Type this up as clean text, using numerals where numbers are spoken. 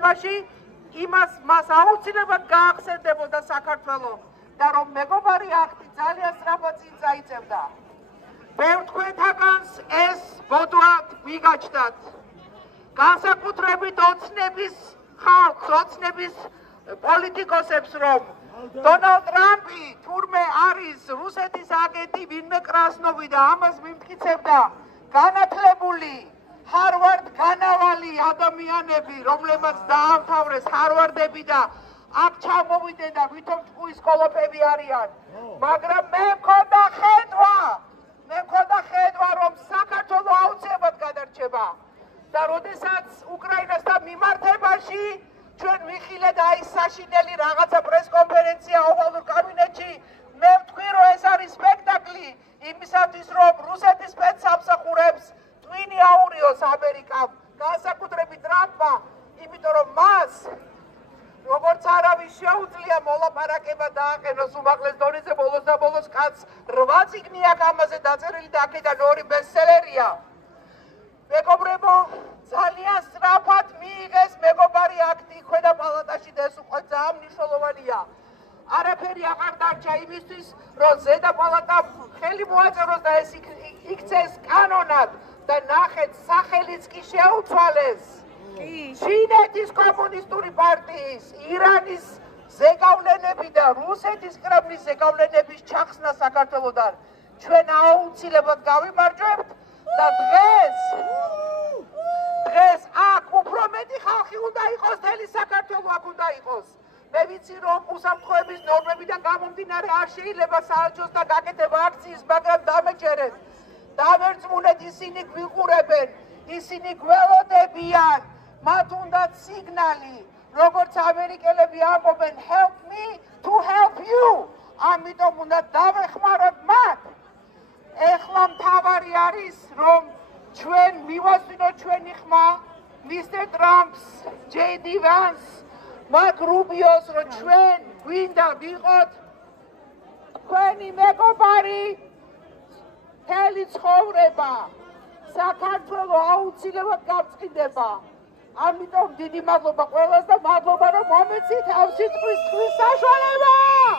შემთხვევაში მას აუცილებლად გაახსენდებოდა საქართველო და რომ მეგობარი აქტი ძალიან სწრაფად წინ წაიწევდა. ბევრ თქვენთაგანს ეს ბოდვად მიგაჩნდათ. განსაკუთრებით ოცნების ხალხს, ოცნების პოლიტიკოსებს, რომ დონალდ ტრამპი თურმე არის რუსეთის აგენტი, ვინმე კრასნოვი და ამას მიმტკიცებდა განათლებული ჰარვარდ განავალი ადამიანები, რომლებმაც დაამთავრეს ჰარვარდები და აქ ჩამოვიდნენ და ვითომ ჭკუის კოლოფები არიან. მაგრამ მე მქონდა ხედვა, რომ საქართველო აუცილებლად გადარჩება და როდესაც უკრაინასთან მიმართებაში ჩვენ ვიხილეთ აი საშინელი რაღაცა პრესკონფერენცია ოვალურ კაბინეტში, მე ვთქვი, რომ ეს არის სპექტაკლი იმისათვის, რომ რუსეთის სპეცსამსახურებს ტვინი აურიოს ამერიკამ, განსაკუთრებით ტრამპმა, იმიტომ რომ მას როგორც არავის შეუძლია მოლაპარაკება დააყენოს უმაღლეს დონეზე, ბოლოს და ბოლოს კაცს 8 წიგნი აქვს ამაზე დაწერილი და აქედან 2 ბესტსელერია. მეგობრებო, ძალიან სწრაფად მიიღეს მეგობარი აქტი ქვედა პალატაში და ეს უკვე ძალიან მნიშვნელოვანია. არაფერი აღარ დარჩა იმისთვის, რომ ზედა პალატამ ხელი მოაწეროს და ეს იქცეს კანონად და ნახეთ, სახელიც კი შეუცვალეს. ჩინეთის კომუნისტური პარტიის, ირანის ზეგავლენები და რუსეთის კრემლის ზეგავლენების ჩახსნა საქართველოდან ჩვენ აუცილებლად გავიმარჯვებთ და დღეს აქ უფრო მეტი ხალხი უნდა იყოს, თელი საქართველო აქ უნდა იყოს. მე ვიცი, რომ უსაფრთხოების ნორმებიდან გამომდინარე არ შეიძლება საელჩოსთან გაკეთება აქციის, მაგრამ დამეჯერეთ, დამერწმუნეთ, ისინი გვიყურებენ, ისინი გველოდებიან. მათ უნდათ სიგნალი, როგორც ამერიკელები ამბობენ, help me to help you. ამიტომ უნდა დავეხმაროთ მათ. ეხლა მთავარი არის, რომ ჩვენ მივასწინოთ ჩვენი ხმა, მისტერ ტრამპს, ჯეი-დი ვანს, მარკ რუბიოს, რომ ჩვენ გვინდა ვიყოთ თქვენი მეგობარი მთელი ცხოვრება. საქართველო აუცილებლად გავწყდება. ამიტომ დიდი მადლობა ყველას და მადლობა, რომ მომეცით ამ სიტყვის თქვის საშუალებას.